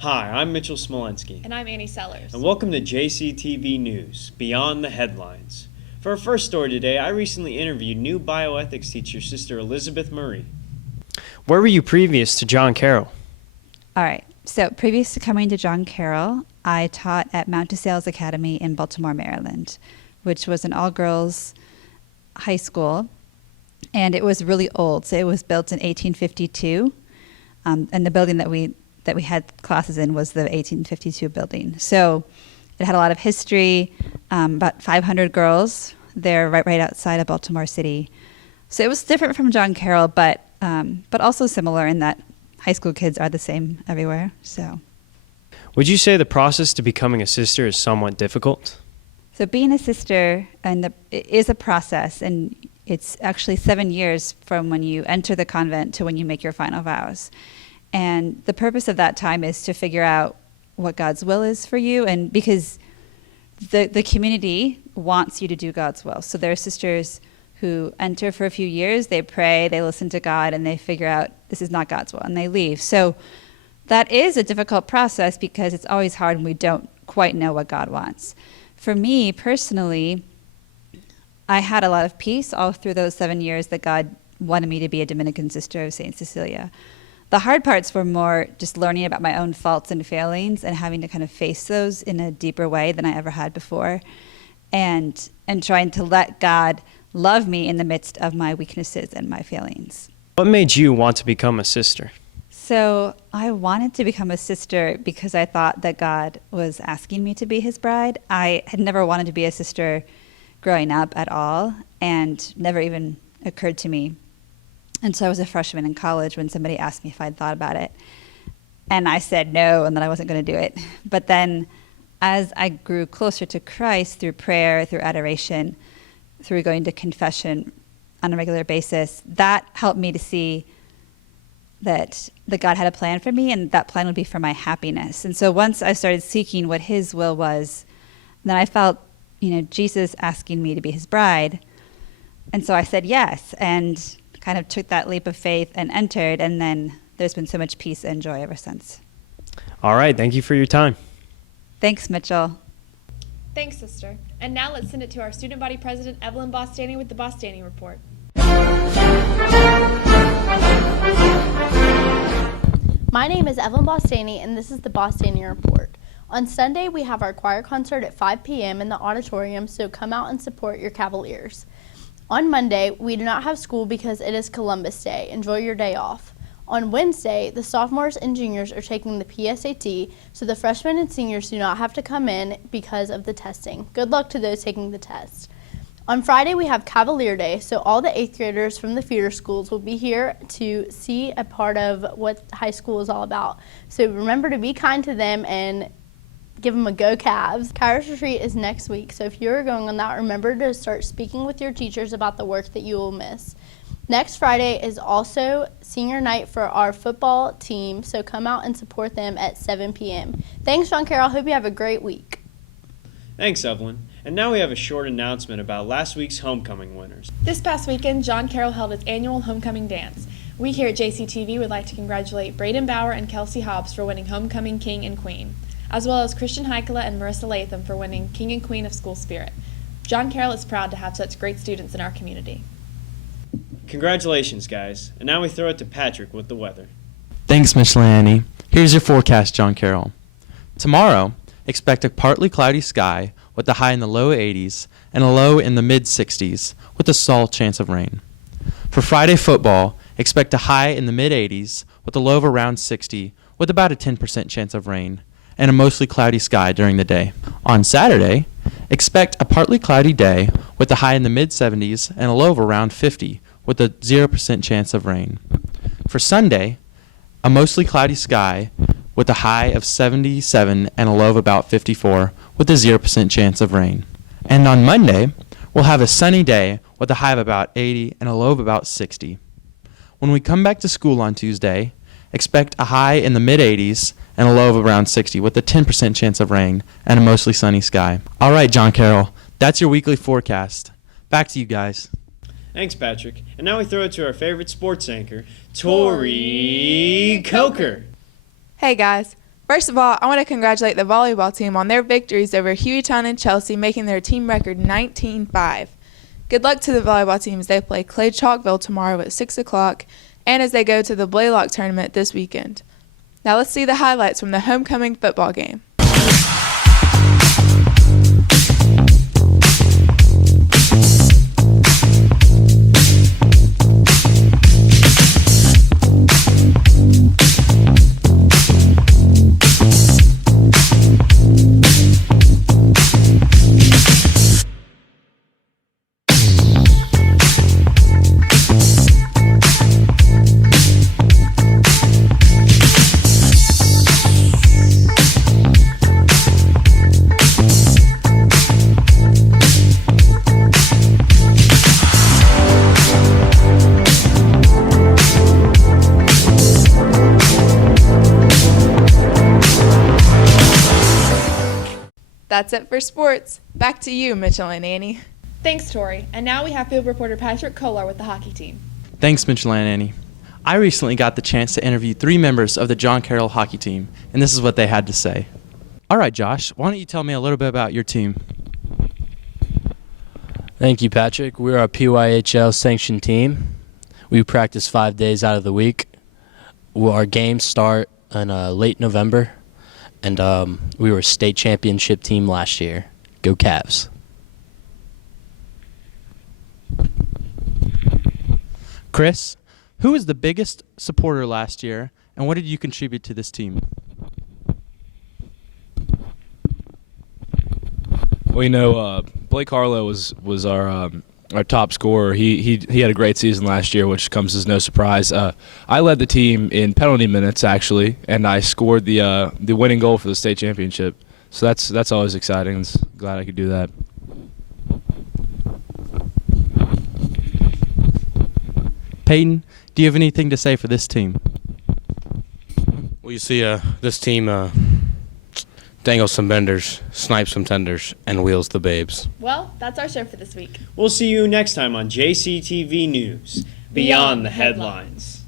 Hi, I'm Mitchell Smolensky. And I'm Annie Sellers. And welcome to JCTV News, Beyond the Headlines. For our first story today, I recently interviewed new bioethics teacher, Sister Elizabeth Murray. Where were you previous to John Carroll? All right. So previous to coming to John Carroll, I taught at Mount DeSales Academy in Baltimore, Maryland, which was an all-girls high school. And it was really old. So it was built in 1852. And the building that we had classes in was the 1852 building. So it had a lot of history, about 500 girls there right outside of Baltimore City. So it was different from John Carroll, but also similar in that high school kids are the same everywhere. So, Would you say the process to becoming a sister is somewhat difficult? So being a sister is a process, and it's actually 7 years from when you enter the convent to when you make your final vows. And the purpose of that time is to figure out what God's will is for you, and because the community wants you to do God's will. So there are sisters who enter for a few years, they pray, they listen to God, and they figure out this is not God's will, and they leave. So that is a difficult process because it's always hard when we don't quite know what God wants. For me personally, I had a lot of peace all through those 7 years that God wanted me to be a Dominican sister of St. Cecilia. The hard parts were more just learning about my own faults and failings and having to kind of face those in a deeper way than I ever had before, and trying to let God love me in the midst of my weaknesses and my failings. What made you want to become a sister? So I wanted to become a sister because I thought that God was asking me to be his bride. I had never wanted to be a sister growing up at all, and never even occurred to me. And so I was a freshman in college when somebody asked me if I'd thought about it. And I said no, and that I wasn't going to do it. But then as I grew closer to Christ through prayer, through adoration, through going to confession on a regular basis, that helped me to see that God had a plan for me, and that plan would be for my happiness. And so once I started seeking what his will was, then I felt, Jesus asking me to be his bride. And so I said yes, and kind of took that leap of faith and entered, and then there's been so much peace and joy ever since. All right, thank you for your time. Thanks, Mitchell. Thanks, sister. And now let's send it to our student body president, Evelyn Bostani, with the Bostani Report. My name is Evelyn Bostani, and this is the Bostani Report. On Sunday, we have our choir concert at 5 p.m. in the auditorium, so come out and support your Cavaliers. On Monday, we do not have school because it is Columbus Day. Enjoy your day off. On Wednesday, the sophomores and juniors are taking the PSAT, so the freshmen and seniors do not have to come in because of the testing. Good luck to those taking the test. On Friday, we have Cavalier Day, so all the 8th graders from the feeder schools will be here to see a part of what high school is all about. So remember to be kind to them and give them a go Cavs. Kairos Retreat is next week, so if you're going on that, remember to start speaking with your teachers about the work that you will miss. Next Friday is also senior night for our football team, so come out and support them at 7 p.m. Thanks, John Carroll. Hope you have a great week. Thanks, Evelyn. And now we have a short announcement about last week's homecoming winners. This past weekend, John Carroll held its annual homecoming dance. We here at JCTV would like to congratulate Braden Bauer and Kelsey Hobbs for winning Homecoming King and Queen, as well as Christian Heikela and Marissa Latham for winning King and Queen of School Spirit. John Carroll is proud to have such great students in our community. Congratulations, guys. And now we throw it to Patrick with the weather. Thanks, Miss Lanny. Here's your forecast, John Carroll. Tomorrow, expect a partly cloudy sky with a high in the low 80s and a low in the mid 60s with a small chance of rain. For Friday football, expect a high in the mid 80s with a low of around 60 with about a 10% chance of rain and a mostly cloudy sky during the day. On Saturday, expect a partly cloudy day with a high in the mid 70s and a low of around 50 with a 0% chance of rain. For Sunday, a mostly cloudy sky with a high of 77 and a low of about 54 with a 0% chance of rain. And on Monday, we'll have a sunny day with a high of about 80 and a low of about 60. When we come back to school on Tuesday, expect a high in the mid 80s and a low of around 60 with a 10% chance of rain and a mostly sunny sky. All right, John Carroll, that's your weekly forecast. Back to you guys. Thanks, Patrick. And now we throw it to our favorite sports anchor, Tori Coker. Hey guys, First of all, I want to congratulate the volleyball team on their victories over Hueytown and Chelsea, making their team record 19-5. Good luck to the volleyball team as they play Clay Chalkville tomorrow at 6 o'clock and as they go to the Blaylock tournament this weekend. Now let's see the highlights from the homecoming football game. That's it for sports. Back to you, Mitchell and Annie. Thanks, Tori. And now we have field reporter Patrick Kohler with the hockey team. Thanks, Mitchell and Annie. I recently got the chance to interview 3 members of the John Carroll hockey team, and this is what they had to say. All right, Josh, why don't you tell me a little bit about your team? Thank you, Patrick. We're a PYHL sanctioned team. We practice 5 days out of the week. Our games start in late November, and we were a state championship team last year. Go Cavs. Chris, who was the biggest supporter last year, and what did you contribute to this team? Well, Blake Harlow was our top scorer. He had a great season last year, which comes as no surprise. I led the team in penalty minutes actually, and I scored the winning goal for the state championship. So that's always exciting. I'm glad I could do that. Peyton, do you have anything to say for this team? Well, you see, this team dangles some benders, snipes some tenders, and wheels the babes. Well, that's our show for this week. We'll see you next time on JCTV News, Beyond the Headlines.